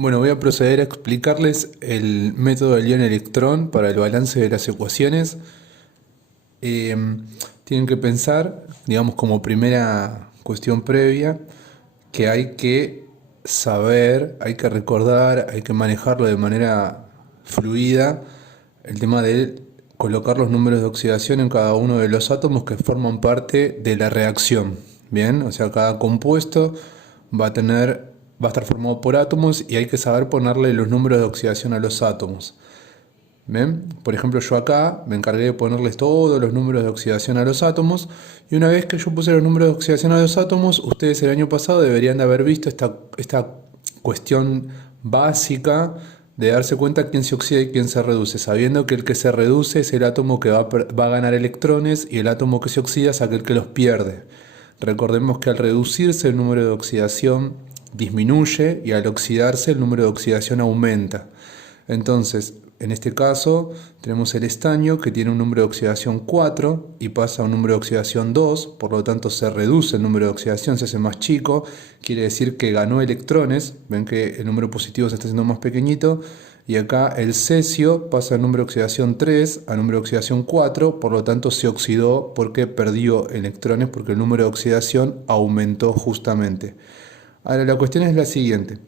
Bueno, voy a proceder a explicarles el método del ion-electrón para el balance de las ecuaciones. Eh, Tienen que pensar, digamos, como primera cuestión previa, que hay que saber, hay que recordar, hay que manejarlo de manera fluida, el tema de colocar los números de oxidación en cada uno de los átomos que forman parte de la reacción. Bien, o sea, cada compuesto va a estar formado por átomos y hay que saber ponerle los números de oxidación a los átomos. ¿Ven? Por ejemplo, yo acá me encargué de ponerles todos los números de oxidación a los átomos, y una vez que yo puse los números de oxidación a los átomos, ustedes el año pasado deberían de haber visto esta cuestión básica de darse cuenta quién se oxida y quién se reduce, sabiendo que el que se reduce es el átomo que va a ganar electrones y el átomo que se oxida es aquel que los pierde. Recordemos que al reducirse el número de oxidación disminuye y al oxidarse el número de oxidación aumenta. Entonces, en este caso, tenemos el estaño que tiene un número de oxidación 4 y pasa a un número de oxidación 2, por lo tanto se reduce el número de oxidación, se hace más chico, quiere decir que ganó electrones, ven que el número positivo se está haciendo más pequeñito, y acá el cesio pasa al número de oxidación 3 al número de oxidación 4, por lo tanto se oxidó porque perdió electrones, porque el número de oxidación aumentó justamente. Ahora la cuestión es la siguiente.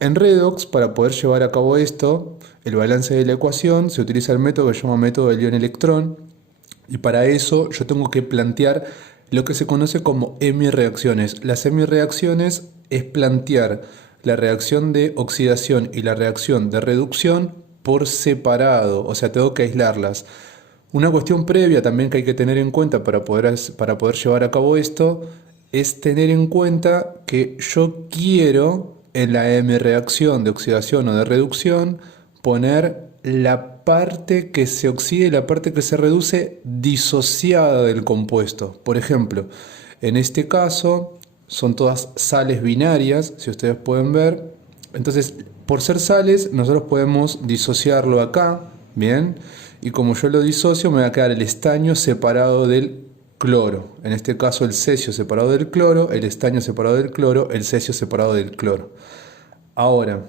En Redox, para poder llevar a cabo esto, el balance de la ecuación, se utiliza el método que se llama método del ion-electrón, y para eso yo tengo que plantear lo que se conoce como hemireacciones. Las hemireacciones es plantear la reacción de oxidación y la reacción de reducción por separado, o sea, tengo que aislarlas. Una cuestión previa también que hay que tener en cuenta para poder llevar a cabo esto es tener en cuenta que yo quiero en la hemireacción de oxidación o de reducción poner la parte que se oxida y la parte que se reduce disociada del compuesto. Por ejemplo, en este caso son todas sales binarias, si ustedes pueden ver. Entonces, por ser sales, nosotros podemos disociarlo acá, ¿bien? Y como yo lo disocio, me va a quedar el estaño separado del cloro. En este caso, el cesio separado del cloro, el estaño separado del cloro, el cesio separado del cloro. Ahora,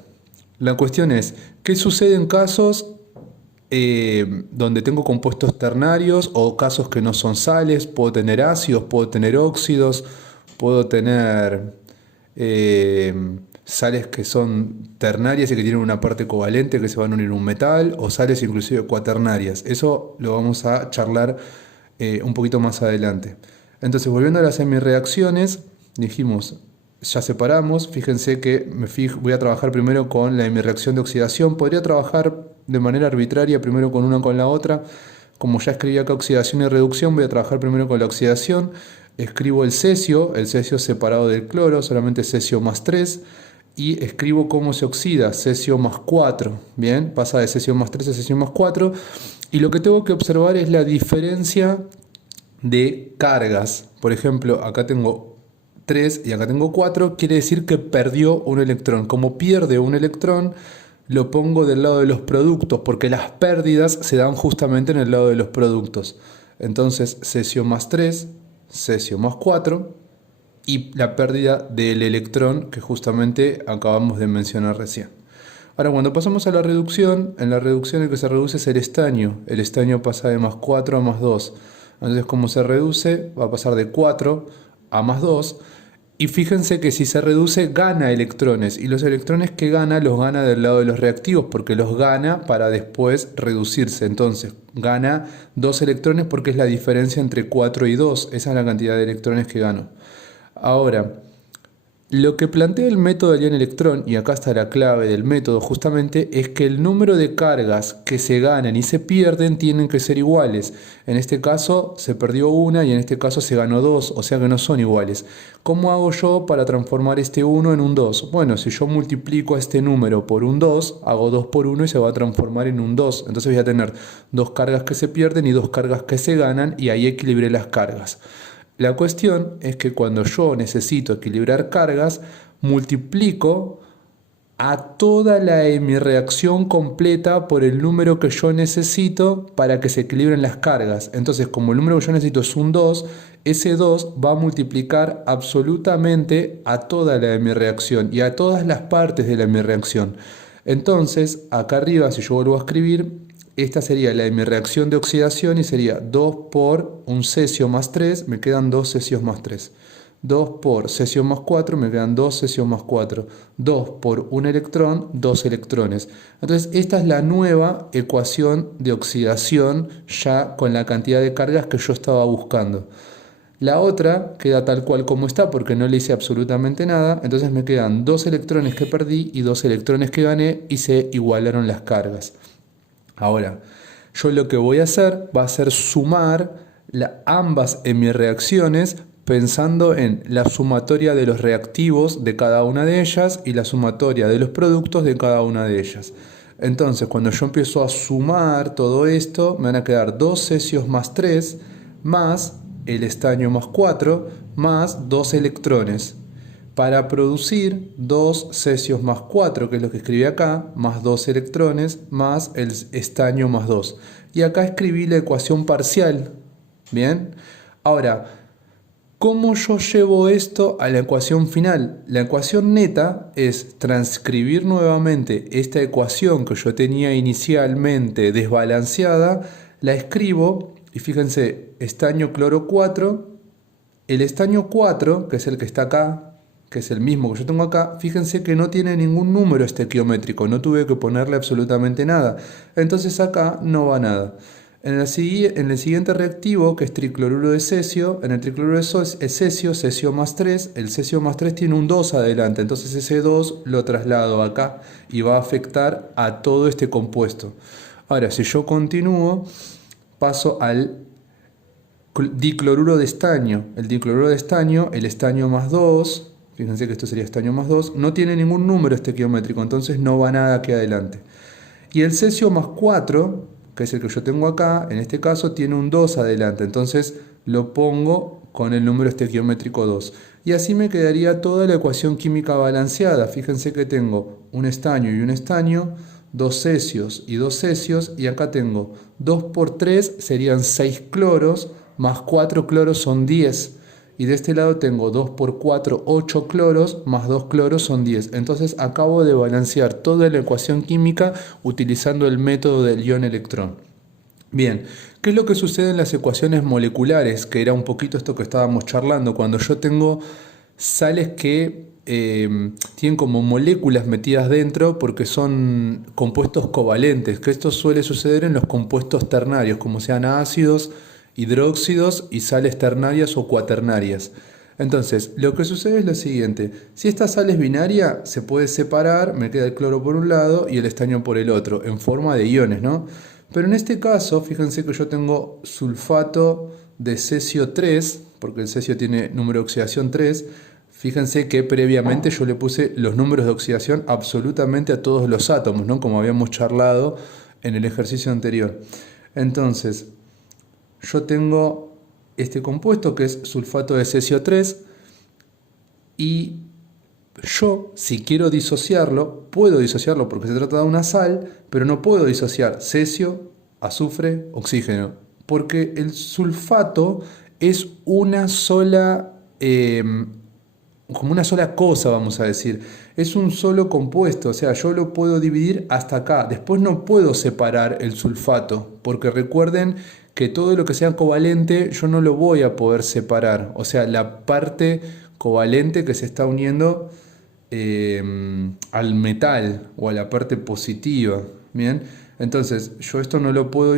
la cuestión es, ¿qué sucede en casos donde tengo compuestos ternarios o casos que no son sales? Puedo tener ácidos, puedo tener óxidos, puedo tener eh, sales que son ternarias y que tienen una parte covalente que se van a unir a un metal, o sales inclusive cuaternarias. Eso lo vamos a charlar un poquito más adelante. Entonces, volviendo a las hemireacciones, dijimos, ya separamos, fíjense que voy a trabajar primero con la hemireacción de oxidación. Podría trabajar de manera arbitraria primero con una o con la otra. Como ya escribí acá oxidación y reducción, voy a trabajar primero con la oxidación. Escribo el cesio separado del cloro, solamente cesio más 3. Y escribo cómo se oxida, cesio más 4. Bien, pasa de cesio más 3 a cesio más 4. Y lo que tengo que observar es la diferencia de cargas. Por ejemplo, acá tengo 3 y acá tengo 4, quiere decir que perdió un electrón. Como pierde un electrón, lo pongo del lado de los productos, porque las pérdidas se dan justamente en el lado de los productos. Entonces, cesio más 3, cesio más 4, y la pérdida del electrón que justamente acabamos de mencionar recién. Ahora, cuando pasamos a la reducción, en la reducción el que se reduce es el estaño pasa de más 4 a más 2. Entonces, como se reduce, va a pasar de 4 a más 2. Y fíjense que si se reduce, gana electrones. Y los electrones que gana, los gana del lado de los reactivos, porque los gana para después reducirse. Entonces, gana 2 electrones porque es la diferencia entre 4 y 2. Esa es la cantidad de electrones que gano. Ahora, lo que plantea el método del ion-electrón, y acá está la clave del método justamente, es que el número de cargas que se ganan y se pierden tienen que ser iguales. En este caso se perdió una y en este caso se ganó 2, o sea que no son iguales. ¿Cómo hago yo para transformar este 1 en un 2? Bueno, si yo multiplico a este número por un 2, hago 2 por 1 y se va a transformar en un 2. Entonces voy a tener 2 cargas que se pierden y 2 cargas que se ganan, y ahí equilibré las cargas. La cuestión es que cuando yo necesito equilibrar cargas, multiplico a toda la hemireacción completa por el número que yo necesito para que se equilibren las cargas. Entonces, como el número que yo necesito es un 2, ese 2 va a multiplicar absolutamente a toda la de mi reacción y a todas las partes de la de mi reacción. Entonces, acá arriba, si yo vuelvo a escribir, esta sería la de mi reacción de oxidación y sería 2 por un cesio más 3, me quedan 2 cesios más 3. 2 por cesio más 4, me quedan 2 cesios más 4. 2 por un electrón, 2 electrones. Entonces, esta es la nueva ecuación de oxidación ya con la cantidad de cargas que yo estaba buscando. La otra queda tal cual como está porque no le hice absolutamente nada, entonces me quedan 2 electrones que perdí y 2 electrones que gané y se igualaron las cargas. Ahora, yo lo que voy a hacer va a ser sumar ambas en mis reacciones pensando en la sumatoria de los reactivos de cada una de ellas y la sumatoria de los productos de cada una de ellas. Entonces, cuando yo empiezo a sumar todo esto, me van a quedar 2 cesios más 3 más el estaño más 4 más 2 electrones para producir 2 cesios más 4, que es lo que escribí acá, más 2 electrones, más el estaño más 2. Y acá escribí la ecuación parcial. ¿Bien? Ahora, ¿cómo yo llevo esto a la ecuación final? La ecuación neta es transcribir nuevamente esta ecuación que yo tenía inicialmente desbalanceada, la escribo y fíjense, estaño cloro 4, el estaño 4, que es el que está acá, que es el mismo que yo tengo acá, fíjense que no tiene ningún número estequiométrico, no tuve que ponerle absolutamente nada. Entonces acá no va nada. En el siguiente reactivo, que es tricloruro de cesio, en el tricloruro de cesio, cesio más 3, el cesio más 3 tiene un 2 adelante, entonces ese 2 lo traslado acá y va a afectar a todo este compuesto. Ahora, si yo continúo, paso al dicloruro de estaño. El dicloruro de estaño, el estaño más 2, fíjense que esto sería estaño más 2, no tiene ningún número estequiométrico, entonces no va nada aquí adelante. Y el cesio más 4, que es el que yo tengo acá, en este caso tiene un 2 adelante, entonces lo pongo con el número estequiométrico 2. Y así me quedaría toda la ecuación química balanceada. Fíjense que tengo un estaño y un estaño, 2 cesios y 2 cesios, y acá tengo 2 por 3 serían 6 cloros, más 4 cloros son 10. Y de este lado tengo 2 por 4, 8 cloros, más 2 cloros son 10. Entonces acabo de balancear toda la ecuación química utilizando el método del ion-electrón. Bien, ¿qué es lo que sucede en las ecuaciones moleculares? Que era un poquito esto que estábamos charlando. Cuando yo tengo sales que tienen como moléculas metidas dentro porque son compuestos covalentes, que esto suele suceder en los compuestos ternarios, como sean ácidos, hidróxidos y sales ternarias o cuaternarias. Entonces, lo que sucede es lo siguiente: si esta sal es binaria, se puede separar, me queda el cloro por un lado y el estaño por el otro, en forma de iones, ¿no? Pero en este caso, fíjense que yo tengo sulfato de cesio 3, porque el cesio tiene número de oxidación 3. Fíjense que previamente yo le puse los números de oxidación absolutamente a todos los átomos, ¿no? Como habíamos charlado en el ejercicio anterior. Entonces, yo tengo este compuesto que es sulfato de cesio 3 y yo, si quiero disociarlo, puedo disociarlo porque se trata de una sal, pero no puedo disociar cesio, azufre, oxígeno, porque el sulfato es una sola, como una sola cosa, vamos a decir. Es un solo compuesto, o sea, yo lo puedo dividir hasta acá. Después no puedo separar el sulfato, porque recuerden que todo lo que sea covalente yo no lo voy a poder separar. O sea, la parte covalente que se está uniendo al metal o a la parte positiva. Bien, entonces yo esto no lo puedo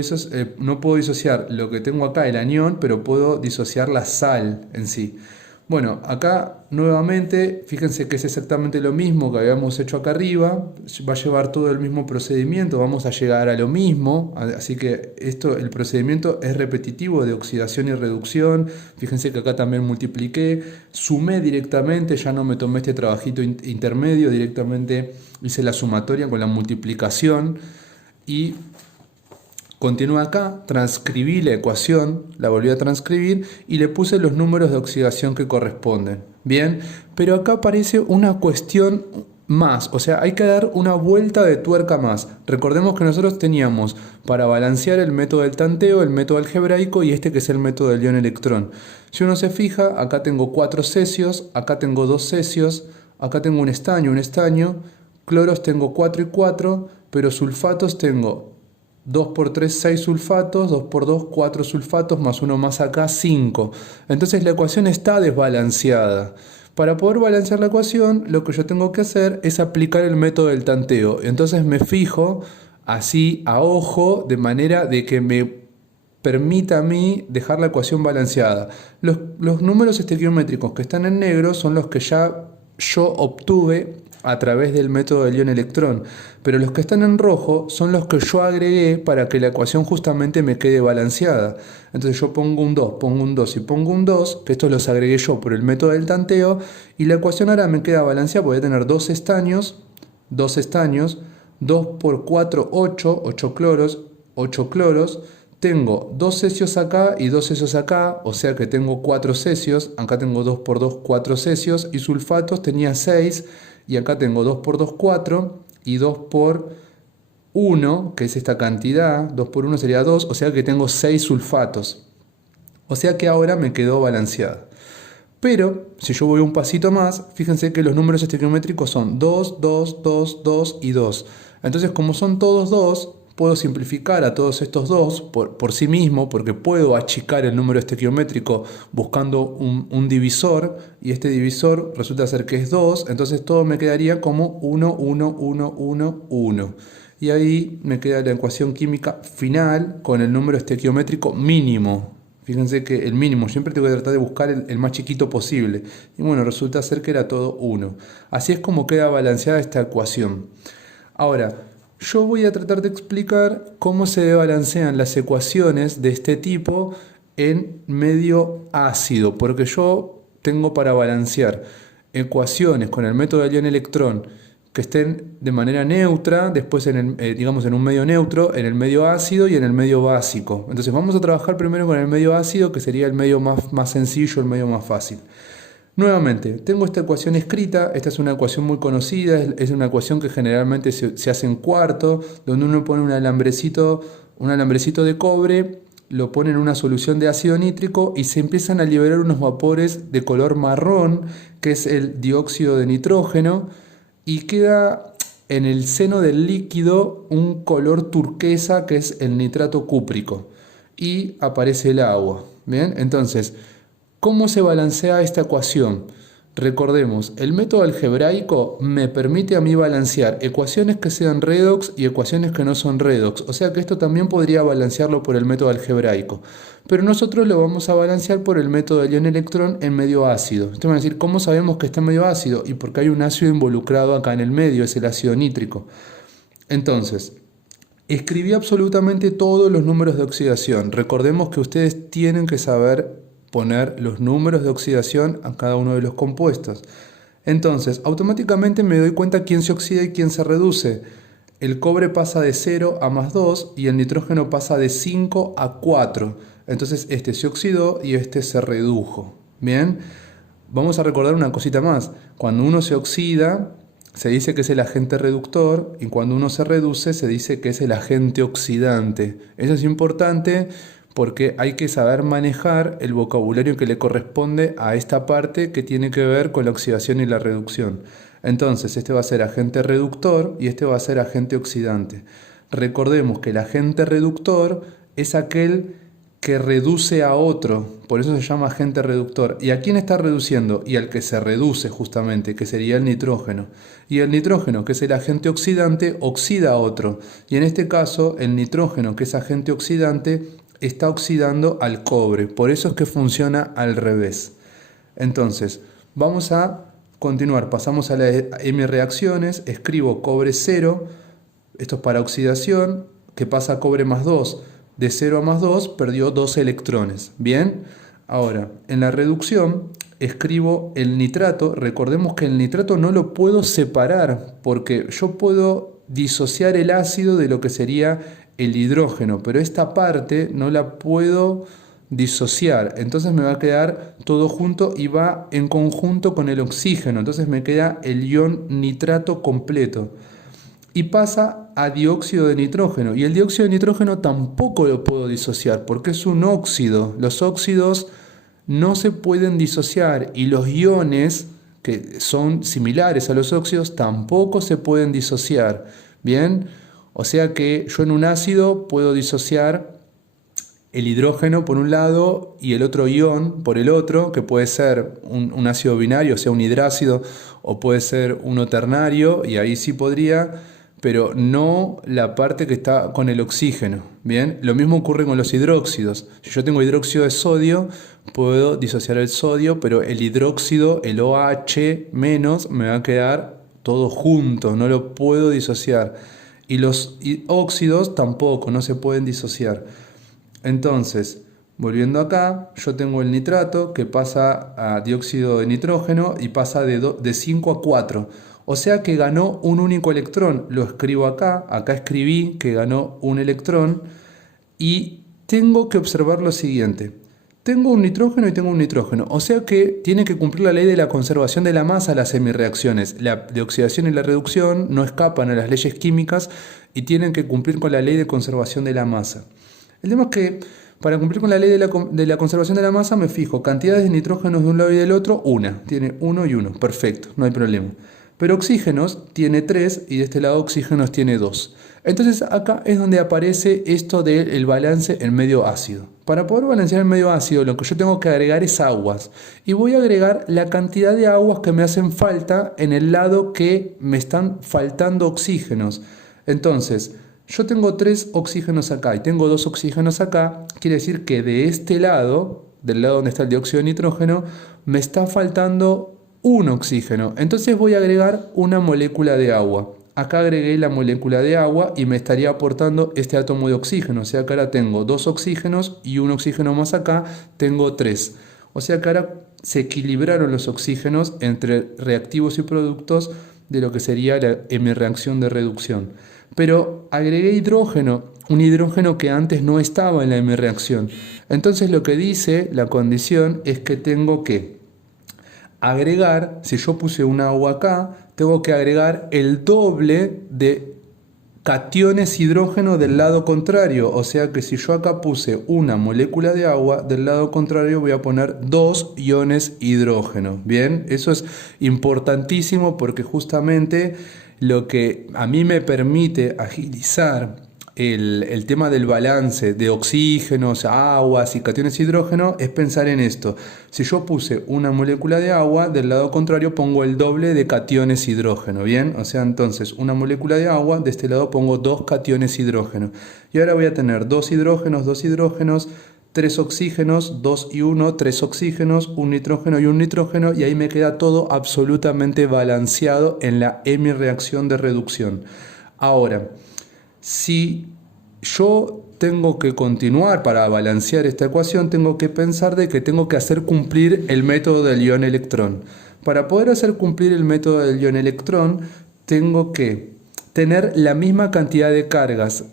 no puedo disociar lo que tengo acá, el anión, pero puedo disociar la sal en sí. Bueno, acá nuevamente, fíjense que es exactamente lo mismo que habíamos hecho acá arriba, va a llevar todo el mismo procedimiento, vamos a llegar a lo mismo, así que el procedimiento es repetitivo de oxidación y reducción. Fíjense que acá también multipliqué, sumé directamente, ya no me tomé este trabajito intermedio, directamente hice la sumatoria con la multiplicación y continúa acá, transcribí la ecuación, la volví a transcribir y le puse los números de oxidación que corresponden. Bien, pero acá aparece una cuestión más, o sea, hay que dar una vuelta de tuerca más. Recordemos que nosotros teníamos para balancear el método del tanteo, el método algebraico y este que es el método del ion-electrón. Si uno se fija, acá tengo 4 cesios, acá tengo 2 cesios, acá tengo un estaño, cloros tengo 4 y 4, pero sulfatos tengo 2 por 3, 6 sulfatos, 2 por 2, 4 sulfatos, más uno más acá, 5. Entonces la ecuación está desbalanceada. Para poder balancear la ecuación, lo que yo tengo que hacer es aplicar el método del tanteo. Entonces me fijo así a ojo, de manera de que me permita a mí dejar la ecuación balanceada. Los números estequiométricos que están en negro son los que ya yo obtuve a través del método del ion-electrón, pero los que están en rojo son los que yo agregué para que la ecuación justamente me quede balanceada. Entonces yo pongo un 2, pongo un 2 y pongo un 2, que estos los agregué yo por el método del tanteo, y la ecuación ahora me queda balanceada. Voy a tener 2 estaños, 2 por 4, 8, 8 cloros, 8 cloros. Tengo 2 cesios acá y 2 cesios acá, o sea que tengo 4 cesios. Acá tengo 2 por 2, 4 cesios, y sulfatos tenía 6, y acá tengo 2 por 2, 4, y 2 por 1, que es esta cantidad, 2 por 1 sería 2, o sea que tengo 6 sulfatos. O sea que ahora me quedó balanceada. Pero, si yo voy un pasito más, fíjense que los números estequiométricos son 2, 2, 2, 2 y 2. Entonces, como son todos 2, puedo simplificar a todos estos 2 por sí mismo, porque puedo achicar el número estequiométrico buscando un divisor, y este divisor resulta ser que es 2, entonces todo me quedaría como 1, 1, 1, 1, 1. Y ahí me queda la ecuación química final con el número estequiométrico mínimo. Fíjense que el mínimo, siempre tengo que tratar de buscar el más chiquito posible. Y bueno, resulta ser que era todo 1. Así es como queda balanceada esta ecuación. Ahora, yo voy a tratar de explicar cómo se balancean las ecuaciones de este tipo en medio ácido, porque yo tengo para balancear ecuaciones con el método del ion-electrón que estén de manera neutra, después digamos en un medio neutro, en el medio ácido y en el medio básico. Entonces vamos a trabajar primero con el medio ácido, que sería el medio más sencillo, el medio más fácil. Nuevamente, tengo esta ecuación escrita. Esta es una ecuación muy conocida, es una ecuación que generalmente se hace en cuarto, donde uno pone un alambrecito de cobre, lo pone en una solución de ácido nítrico y se empiezan a liberar unos vapores de color marrón, que es el dióxido de nitrógeno, y queda en el seno del líquido un color turquesa, que es el nitrato cúprico, y aparece el agua. Bien, entonces, ¿cómo se balancea esta ecuación? Recordemos, el método algebraico me permite a mí balancear ecuaciones que sean redox y ecuaciones que no son redox. O sea que esto también podría balancearlo por el método algebraico. Pero nosotros lo vamos a balancear por el método del ion-electrón en medio ácido. Ustedes van a decir, ¿cómo sabemos que está en medio ácido? Y porque hay un ácido involucrado acá en el medio, es el ácido nítrico. Entonces, escribí absolutamente todos los números de oxidación. Recordemos que ustedes tienen que saber poner los números de oxidación a cada uno de los compuestos. Entonces, automáticamente me doy cuenta quién se oxida y quién se reduce. El cobre pasa de 0 a +2 y el nitrógeno pasa de 5 a 4. Entonces, este se oxidó y este se redujo. Bien, vamos a recordar una cosita más. Cuando uno se oxida, se dice que es el agente reductor, y cuando uno se reduce, se dice que es el agente oxidante. Eso es importante, porque hay que saber manejar el vocabulario que le corresponde a esta parte que tiene que ver con la oxidación y la reducción. Entonces, este va a ser agente reductor y este va a ser agente oxidante. Recordemos que el agente reductor es aquel que reduce a otro, por eso se llama agente reductor. ¿Y a quién está reduciendo? Y al que se reduce justamente, que sería el nitrógeno. Y el nitrógeno, que es el agente oxidante, oxida a otro. Y en este caso, el nitrógeno, que es agente oxidante, está oxidando al cobre. Por eso es que funciona al revés. Entonces, vamos a continuar. Pasamos a las M reacciones. Escribo cobre 0. Esto es para oxidación. Que pasa a cobre +2. De 0 a +2 perdió 2 electrones. Bien. Ahora, en la reducción escribo el nitrato. Recordemos que el nitrato no lo puedo separar, porque yo puedo disociar el ácido de lo que sería el hidrógeno, pero esta parte no la puedo disociar. Entonces me va a quedar todo junto y va en conjunto con el oxígeno. Entonces me queda el ion nitrato completo. Y pasa a dióxido de nitrógeno. Y el dióxido de nitrógeno tampoco lo puedo disociar porque es un óxido. Los óxidos no se pueden disociar y los iones que son similares a los óxidos tampoco se pueden disociar. Bien, o sea que yo en un ácido puedo disociar el hidrógeno por un lado y el otro ion por el otro, que puede ser un ácido binario, o sea, un hidrácido, o puede ser uno ternario, y ahí sí podría, pero no la parte que está con el oxígeno. Bien, lo mismo ocurre con los hidróxidos. Si yo tengo hidróxido de sodio, puedo disociar el sodio, pero el hidróxido, el OH menos, me va a quedar todo junto, no lo puedo disociar. Y los óxidos tampoco, no se pueden disociar. Entonces, volviendo acá, yo tengo el nitrato que pasa a dióxido de nitrógeno y pasa de 5 a 4. O sea que ganó un único electrón. Lo escribo acá, acá escribí que ganó un electrón y tengo que observar lo siguiente. Tengo un nitrógeno y tengo un nitrógeno, o sea que tiene que cumplir la ley de la conservación de la masa las semireacciones. La de oxidación y la reducción no escapan a las leyes químicas y tienen que cumplir con la ley de conservación de la masa. El tema es que para cumplir con la ley de la conservación de la masa me fijo cantidades de nitrógenos de un lado y del otro, una. Tiene 1 y 1, perfecto, no hay problema. Pero oxígenos tiene 3 y de este lado oxígenos tiene 2. Entonces acá es donde aparece esto del balance en medio ácido. Para poder balancear en medio ácido lo que yo tengo que agregar es aguas. Y voy a agregar la cantidad de aguas que me hacen falta en el lado que me están faltando oxígenos. Entonces, yo tengo 3 oxígenos acá y tengo 2 oxígenos acá. Quiere decir que de este lado, del lado donde está el dióxido de nitrógeno, me está faltando un oxígeno. Entonces voy a agregar una molécula de agua. Acá agregué la molécula de agua y me estaría aportando este átomo de oxígeno. O sea que ahora tengo 2 oxígenos y un oxígeno más acá, tengo 3. O sea que ahora se equilibraron los oxígenos entre reactivos y productos de lo que sería la hemireacción de reducción. Pero agregué hidrógeno, un hidrógeno que antes no estaba en la hemireacción. Entonces lo que dice la condición es que tengo que agregar, si yo puse un agua acá, tengo que agregar el doble de cationes hidrógeno del lado contrario. O sea que si yo acá puse una molécula de agua, del lado contrario voy a poner 2 iones hidrógeno. Bien, eso es importantísimo porque justamente lo que a mí me permite agilizar el tema del balance de oxígenos, aguas y cationes de hidrógeno es pensar en esto. Si yo puse una molécula de agua, del lado contrario pongo el doble de cationes hidrógeno, ¿bien? O sea, entonces una molécula de agua, de este lado pongo 2 cationes hidrógeno. Y ahora voy a tener 2 hidrógenos, 3 oxígenos, 2 y 1, 3 oxígenos, un nitrógeno y un nitrógeno, y ahí me queda todo absolutamente balanceado en la hemireacción de reducción. Ahora, si yo tengo que continuar para balancear esta ecuación, tengo que pensar de que tengo que hacer cumplir el método del ion-electrón. Para poder hacer cumplir el método del ion-electrón, tengo que tener la misma cantidad de cargas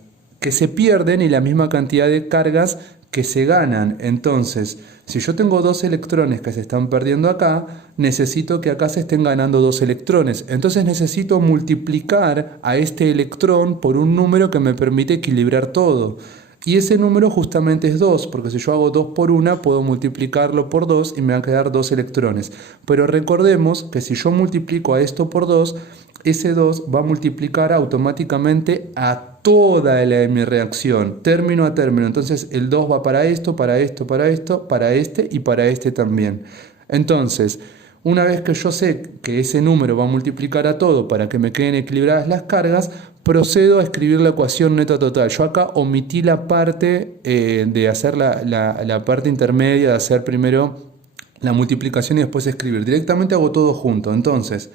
que se pierden y la misma cantidad de cargas que se ganan. Entonces, si yo tengo 2 electrones que se están perdiendo acá, necesito que acá se estén ganando 2 electrones. Entonces necesito multiplicar a este electrón por un número que me permite equilibrar todo. Y ese número justamente es 2, porque si yo hago 2 por 1, puedo multiplicarlo por 2 y me va a quedar 2 electrones. Pero recordemos que si yo multiplico a esto por 2, ese 2 va a multiplicar automáticamente a toda la hemireacción, término a término. Entonces el 2 va para esto, para esto, para esto, para este y para este también. Entonces, una vez que yo sé que ese número va a multiplicar a todo para que me queden equilibradas las cargas, procedo a escribir la ecuación neta total. Yo acá omití la parte de hacer la parte intermedia, de hacer primero la multiplicación y después escribir. Directamente hago todo junto. Entonces,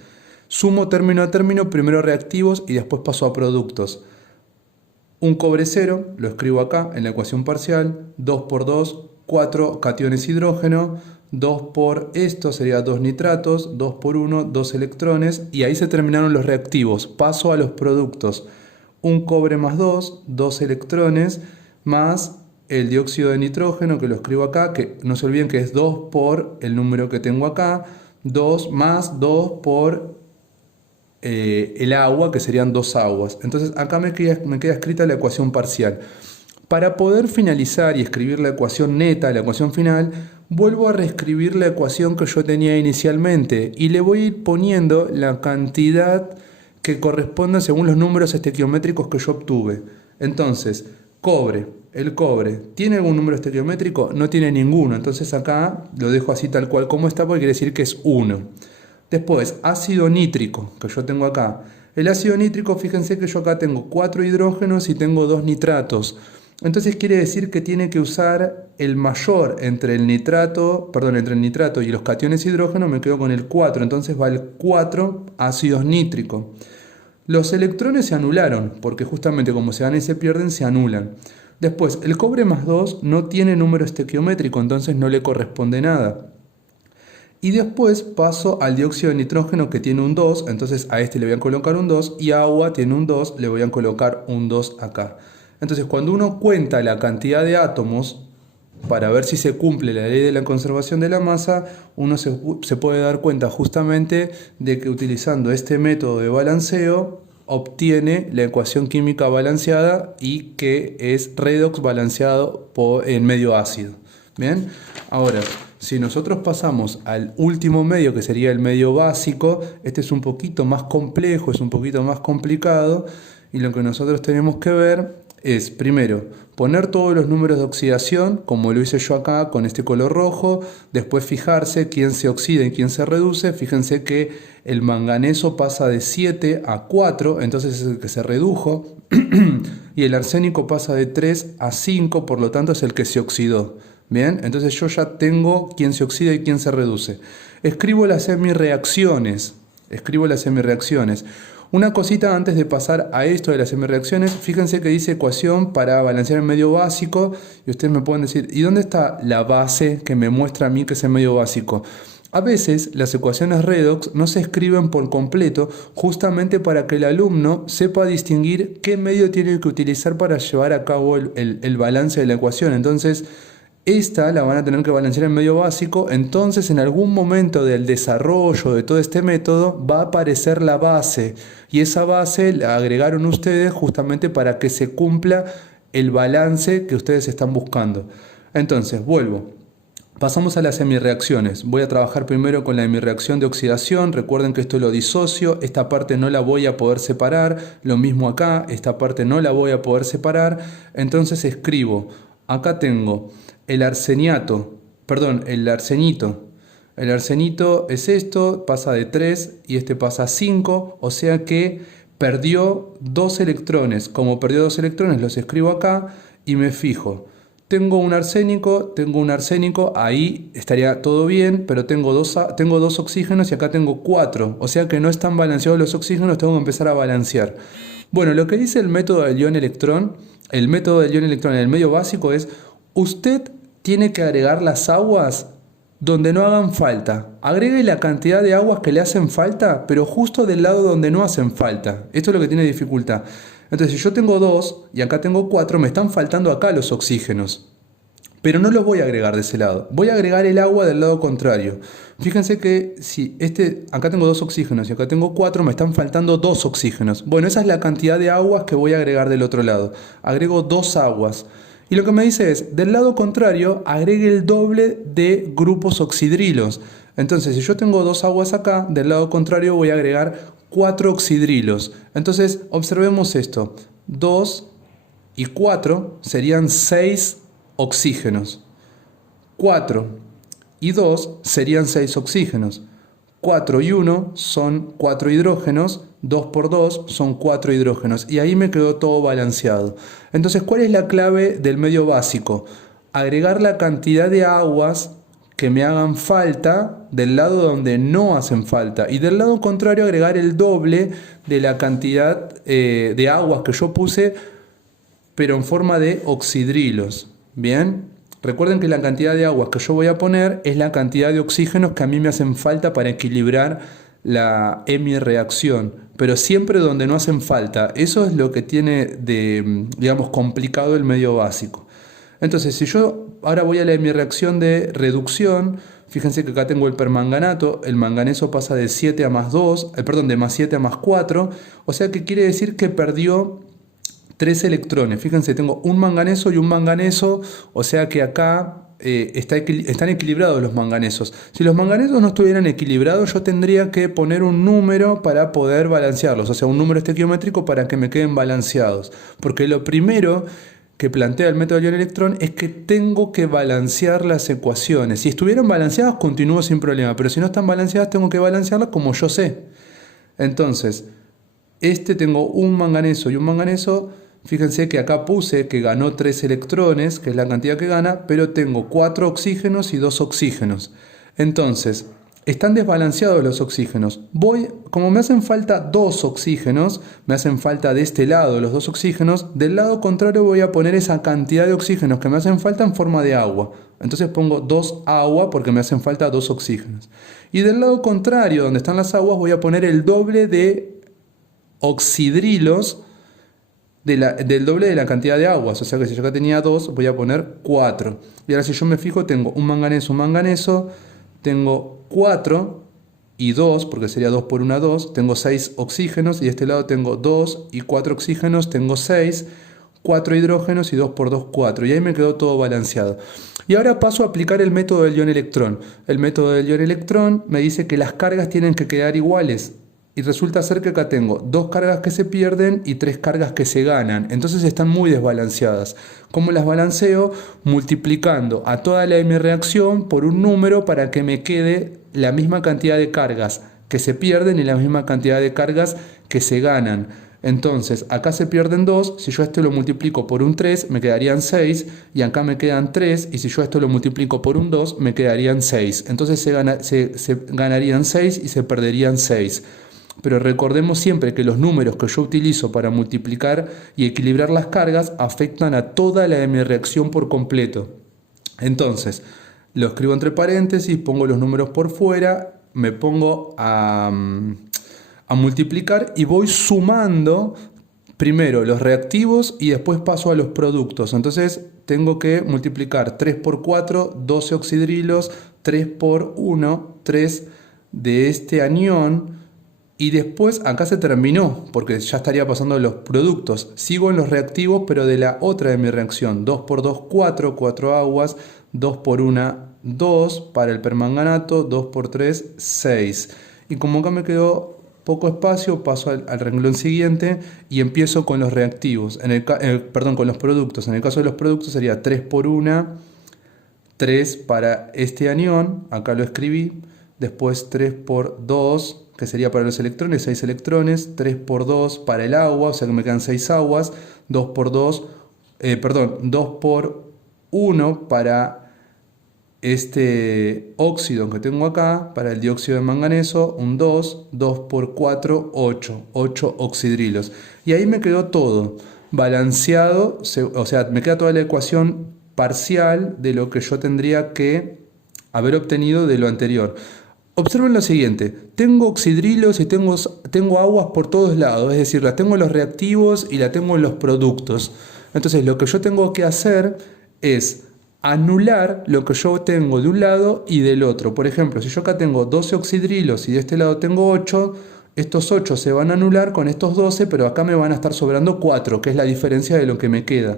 sumo término a término, primero reactivos y después paso a productos. Un cobre 0, lo escribo acá en la ecuación parcial, 2 por 2, 4 cationes hidrógeno, 2 por esto sería 2 nitratos, 2 por 1, 2 electrones, y ahí se terminaron los reactivos. Paso a los productos. Un cobre más 2, 2 electrones, más el dióxido de nitrógeno, que lo escribo acá, que no se olviden que es 2 por el número que tengo acá, 2 más 2 por el agua, que serían 2 aguas. Entonces acá me queda escrita la ecuación parcial. Para poder finalizar y escribir la ecuación neta, la ecuación final, vuelvo a reescribir la ecuación que yo tenía inicialmente y le voy a ir poniendo la cantidad que corresponda según los números estequiométricos que yo obtuve. Entonces, cobre, el cobre, ¿tiene algún número estequiométrico? No tiene ninguno, entonces acá lo dejo así tal cual como está porque quiere decir que es 1. Después, ácido nítrico, que yo tengo acá. El ácido nítrico, fíjense que yo acá tengo 4 hidrógenos y tengo 2 nitratos. Entonces quiere decir que tiene que usar el mayor entre el nitrato y los cationes hidrógeno, me quedo con el 4, entonces va el 4 ácidos nítricos. Los electrones se anularon, porque justamente como se dan y se pierden, se anulan. Después, el cobre más 2 no tiene número estequiométrico, entonces no le corresponde nada. Y después paso al dióxido de nitrógeno que tiene un 2, entonces a este le voy a colocar un 2, y agua tiene un 2, le voy a colocar un 2 acá. Entonces cuando uno cuenta la cantidad de átomos, para ver si se cumple la ley de la conservación de la masa, uno se puede dar cuenta justamente de que utilizando este método de balanceo obtiene la ecuación química balanceada y que es redox balanceado en medio ácido. Bien, ahora si nosotros pasamos al último medio, que sería el medio básico, este es un poquito más complejo, es un poquito más complicado, y lo que nosotros tenemos que ver es, primero, poner todos los números de oxidación, como lo hice yo acá con este color rojo, después fijarse quién se oxida y quién se reduce. Fíjense que el manganeso pasa de 7 a 4, entonces es el que se redujo, y el arsénico pasa de 3 a 5, por lo tanto es el que se oxidó. Bien, entonces yo ya tengo quién se oxida y quién se reduce. Escribo las semireacciones. Una cosita antes de pasar a esto de las semireacciones, fíjense que dice ecuación para balancear el medio básico, y ustedes me pueden decir, ¿y dónde está la base que me muestra a mí que es el medio básico? A veces las ecuaciones redox no se escriben por completo, justamente para que el alumno sepa distinguir qué medio tiene que utilizar para llevar a cabo el balance de la ecuación. Entonces, esta la van a tener que balancear en medio básico, entonces en algún momento del desarrollo de todo este método va a aparecer la base, y esa base la agregaron ustedes justamente para que se cumpla el balance que ustedes están buscando. Entonces, vuelvo. Pasamos a las semireacciones. Voy a trabajar primero con la semireacción de oxidación. Recuerden que esto lo disocio, esta parte no la voy a poder separar. Lo mismo acá, esta parte no la voy a poder separar. Entonces escribo, acá tengo el arsenito. El arsenito es esto, pasa de 3 y este pasa a 5, o sea que perdió 2 electrones. Como perdió 2 electrones, los escribo acá y me fijo. Tengo un arsénico, ahí estaría todo bien, pero tengo dos oxígenos y acá tengo 4. O sea que no están balanceados los oxígenos, tengo que empezar a balancear. Bueno, lo que dice el método del ion-electrón, en el medio básico es, usted tiene que agregar las aguas donde no hagan falta. Agregue la cantidad de aguas que le hacen falta, pero justo del lado donde no hacen falta. Esto es lo que tiene dificultad. Entonces, si yo tengo 2 y acá tengo 4, me están faltando acá los oxígenos. Pero no los voy a agregar de ese lado. Voy a agregar el agua del lado contrario. Fíjense que si acá tengo 2 oxígenos y acá tengo 4, me están faltando 2 oxígenos. Bueno, esa es la cantidad de aguas que voy a agregar del otro lado. Agrego 2 aguas. Y lo que me dice es, del lado contrario, agregue el doble de grupos oxidrilos. Entonces, si yo tengo 2 aguas acá, del lado contrario voy a agregar 4 oxidrilos. Entonces, observemos esto. 2 y 4 serían 6 oxígenos. 4 y 2 serían 6 oxígenos. 4 y 1 son 4 hidrógenos. 2 por 2 son 4 hidrógenos. Y ahí me quedó todo balanceado. Entonces, ¿cuál es la clave del medio básico? Agregar la cantidad de aguas que me hagan falta del lado donde no hacen falta, y del lado contrario agregar el doble de la cantidad de aguas que yo puse, pero en forma de oxidrilos. Bien, recuerden que la cantidad de aguas que yo voy a poner es la cantidad de oxígenos que a mí me hacen falta para equilibrar la hemireacción, pero siempre donde no hacen falta. Eso es lo que tiene de, digamos, complicado el medio básico. Entonces, si yo ahora voy a mi reacción de reducción, fíjense que acá tengo el permanganato, el manganeso pasa de 7 a más 2, perdón, de más 7 a más 4, o sea que quiere decir que perdió 3 electrones. Fíjense, tengo un manganeso y un manganeso, o sea que acá están equilibrados los manganesos. Si los manganesos no estuvieran equilibrados, yo tendría que poner un número para poder balancearlos, o sea, un número estequiométrico para que me queden balanceados. Porque lo primero que plantea el método del ion electrón es que tengo que balancear las ecuaciones. Si estuvieran balanceadas, continúo sin problema, pero si no están balanceadas, tengo que balancearlas como yo sé. Entonces, tengo un manganeso y un manganeso. Fíjense que acá puse que ganó 3 electrones, que es la cantidad que gana, pero tengo 4 oxígenos y 2 oxígenos. Entonces, están desbalanceados los oxígenos. Como me hacen falta 2 oxígenos, me hacen falta de este lado los 2 oxígenos, del lado contrario voy a poner esa cantidad de oxígenos que me hacen falta en forma de agua. Entonces pongo 2 agua porque me hacen falta 2 oxígenos. Y del lado contrario, donde están las aguas, voy a poner el doble de oxidrilos del doble de la cantidad de aguas, o sea que si yo acá tenía 2, voy a poner 4. Y ahora si yo me fijo, tengo un manganeso, tengo 4 y 2, porque sería 2 por 1, 2, tengo 6 oxígenos, y de este lado tengo 2 y 4 oxígenos, tengo 6, 4 hidrógenos y 2 por 2, 4, y ahí me quedó todo balanceado. Y ahora paso a aplicar el método del ion electrón. El método del ion electrón me dice que las cargas tienen que quedar iguales. Y resulta ser que acá tengo 2 cargas que se pierden y 3 cargas que se ganan. Entonces están muy desbalanceadas. ¿Cómo las balanceo? Multiplicando a toda la mi reacción por un número para que me quede la misma cantidad de cargas que se pierden y la misma cantidad de cargas que se ganan. Entonces acá se pierden 2, si yo esto lo multiplico por un 3 me quedarían 6, y acá me quedan 3, y si yo esto lo multiplico por un 2 me quedarían 6. Entonces se ganarían 6 y se perderían 6. Pero recordemos siempre que los números que yo utilizo para multiplicar y equilibrar las cargas afectan a toda la mi reacción por completo. Entonces, lo escribo entre paréntesis, pongo los números por fuera, me pongo a multiplicar y voy sumando primero los reactivos y después paso a los productos. Entonces tengo que multiplicar 3 por 4, 12 oxidrilos, 3 por 1, 3 de este anión. Y después acá se terminó, porque ya estaría pasando los productos. Sigo en los reactivos, pero de la otra de mi reacción. 2 por 2, 4, 4 aguas. 2 por 1, 2 para el permanganato. 2 por 3, 6. Y como acá me quedó poco espacio, paso al renglón siguiente y empiezo con los reactivos. Perdón, con los productos. En el caso de los productos sería 3 por 1, 3 para este anión. Acá lo escribí. Después 3 por 2, que sería para los electrones, 6 electrones, 3 por 2 para el agua, o sea que me quedan 6 aguas, 2 por 2 por 1 para este óxido que tengo acá, para el dióxido de manganeso, un 2, 2 por 4, 8 oxidrilos. Y ahí me quedó todo balanceado, o sea, me queda toda la ecuación parcial de lo que yo tendría que haber obtenido de lo anterior. Observen lo siguiente, tengo oxidrilos y tengo aguas por todos lados, es decir, las tengo en los reactivos y la tengo en los productos. Entonces lo que yo tengo que hacer es anular lo que yo tengo de un lado y del otro. Por ejemplo, si yo acá tengo 12 oxidrilos y de este lado tengo 8, estos 8 se van a anular con estos 12, pero acá me van a estar sobrando 4, que es la diferencia de lo que me queda.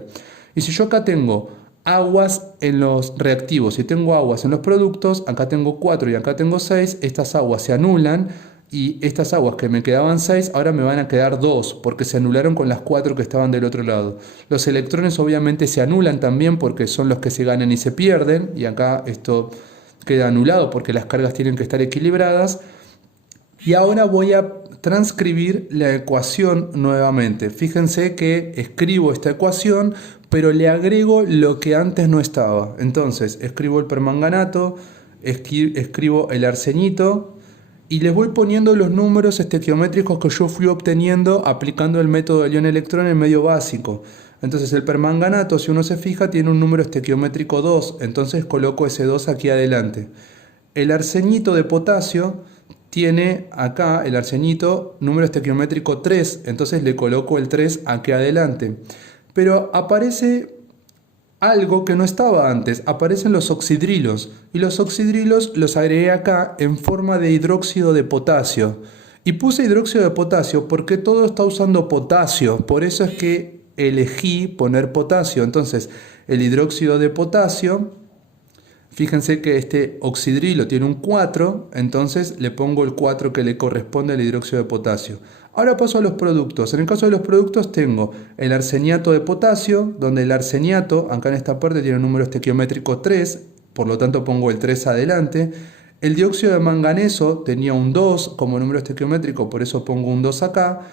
Y si yo acá tengo aguas en los reactivos y tengo aguas en los productos, acá tengo 4 y acá tengo 6, estas aguas se anulan y estas aguas que me quedaban 6 ahora me van a quedar 2 porque se anularon con las 4 que estaban del otro lado. Los electrones obviamente se anulan también porque son los que se ganan y se pierden, y acá esto queda anulado porque las cargas tienen que estar equilibradas. Y ahora voy a transcribir la ecuación nuevamente. Fíjense que escribo esta ecuación, pero le agrego lo que antes no estaba. Entonces, escribo el permanganato, escribo el arsenito y les voy poniendo los números estequiométricos que yo fui obteniendo aplicando el método del ion electrón en medio básico. Entonces, el permanganato, si uno se fija, tiene un número estequiométrico 2, entonces coloco ese 2 aquí adelante. El arsenito de potasio tiene acá, el arsenito, número estequiométrico 3, entonces le coloco el 3 aquí adelante. Pero aparece algo que no estaba antes. Aparecen los oxidrilos y los oxidrilos los agregué acá en forma de hidróxido de potasio. Y puse hidróxido de potasio porque todo está usando potasio, por eso es que elegí poner potasio. Entonces, el hidróxido de potasio, fíjense que este oxidrilo tiene un 4, entonces le pongo el 4 que le corresponde al hidróxido de potasio. Ahora paso a los productos. En el caso de los productos tengo el arseniato de potasio, donde el arseniato, acá en esta parte tiene un número estequiométrico 3, por lo tanto pongo el 3 adelante. El dióxido de manganeso tenía un 2 como número estequiométrico, por eso pongo un 2 acá.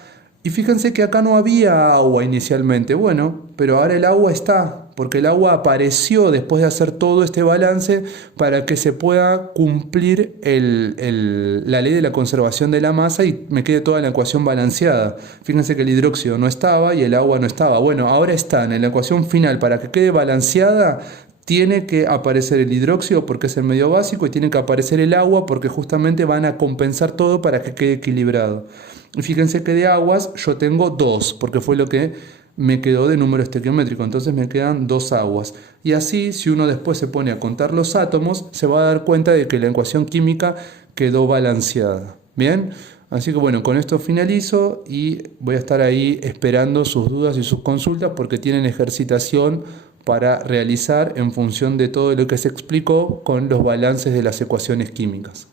Y fíjense que acá no había agua inicialmente. Bueno, pero ahora el agua está, porque el agua apareció después de hacer todo este balance para que se pueda cumplir la ley de la conservación de la masa y me quede toda la ecuación balanceada. Fíjense que el hidróxido no estaba y el agua no estaba. Bueno, ahora están en la ecuación final. Para que quede balanceada, tiene que aparecer el hidróxido porque es el medio básico y tiene que aparecer el agua porque justamente van a compensar todo para que quede equilibrado. Y fíjense que de aguas yo tengo 2 porque fue lo que me quedó de número estequiométrico, entonces me quedan 2 aguas. Y así, si uno después se pone a contar los átomos, se va a dar cuenta de que la ecuación química quedó balanceada. ¿Bien? Así que bueno, con esto finalizo y voy a estar ahí esperando sus dudas y sus consultas porque tienen ejercitación para realizar en función de todo lo que se explicó con los balances de las ecuaciones químicas.